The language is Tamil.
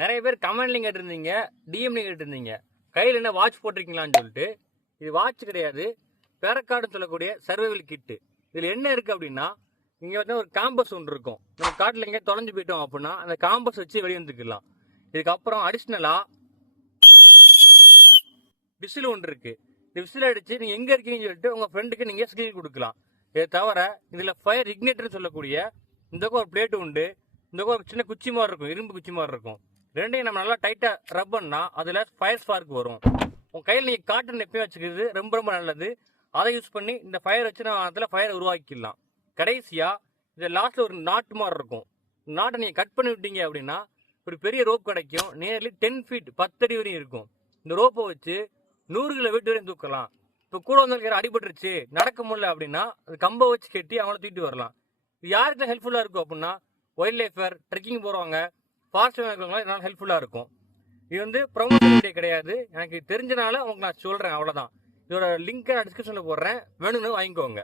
நிறைய பேர் கமெண்ட்லையும் கேட்டிருந்தீங்க, டிஎம்லையும் கேட்டிருந்தீங்க, கையில் என்ன வாட்ச் போட்டிருக்கீங்களான்னு சொல்லிட்டு. இது வாட்ச் கிடையாது, பேரக்கார்டுன்னு சொல்லக்கூடிய சர்வைவல் கிட்டு. இதில் என்ன இருக்குது அப்படின்னா, இங்கே வந்து ஒரு காம்பஸ் ஒன்று இருக்கும். நம்ம காட்டில் எங்கேயா தொலைஞ்சு போயிட்டோம் அப்படின்னா அந்த காம்பஸ் வச்சு வெளியே வந்துக்கலாம். இதுக்கப்புறம் அடிஷ்னலாக விசில் ஒன்று இருக்குது. இந்த விசில் அடித்து நீங்கள் எங்கே இருக்கீங்கன்னு சொல்லிட்டு உங்கள் ஃப்ரெண்டுக்கு நீங்கள் சிக்னல் கொடுக்கலாம். இதை தவிர இதில் ஃபயர் இக்னேட்டர்னு சொல்லக்கூடிய இந்த ஒரு பிளேட்டு உண்டு. இந்த ஒரு சின்ன குச்சி மாதிரி இருக்கும், இரும்பு குச்சி மாதிரி இருக்கும். ரெண்டையும் நம்ம நல்லா டைட்டாக ரப் பண்ணால் அதில் ஃபயர் ஸ்பார்க் வரும். உங்கள் கையில் நீங்கள் காட்டன் எப்பயும் வச்சுக்கிறது ரொம்ப ரொம்ப நல்லது. அதை யூஸ் பண்ணி இந்த ஃபயர் வச்சு நான் அதில் ஃபயரை உருவாக்கிடலாம். கடைசியாக இதில் லாஸ்ட்டில் ஒரு நாட்டு மாதிரி இருக்கும். நாட்டை நீங்கள் கட் பண்ணி விட்டீங்க அப்படின்னா ஒரு பெரிய ரோப் கிடைக்கும். நியர்லி 10 ஃபீட் 10 அடி வரையும் இருக்கும். இந்த ரோப்பை வச்சு 100 கிலோ வெயிட் வரையும் தூக்கலாம். இப்போ கூட வந்தவங்களுக்கு அடிபட்டுருச்சு, நடக்க முடியல அப்படின்னா அது கம்பை வச்சு கட்டி அவங்கள தூக்கிட்டு வரலாம். இது யாருக்கு ஹெல்ப்ஃபுல்லாக இருக்கும் அப்படின்னா வைல்ட் லைஃபர், ட்ரெக்கிங் போகிறவங்க, ஃபாஸ்ட் இருக்கிறவங்களாம் இதனால் ஹெல்ப்ஃபுல்லாக இருக்கும். இது வந்து ப்ரொமோஷன் வீடியோ கிடையாது, எனக்கு தெரிஞ்சனால உங்களுக்கு நான் சொல்கிறேன், அவ்வளோதான். இதோட லிங்க்கை நான் டிஸ்கிரிப்ஷனில் போடுறேன், வேணும்னு வாங்கிக்கோங்க.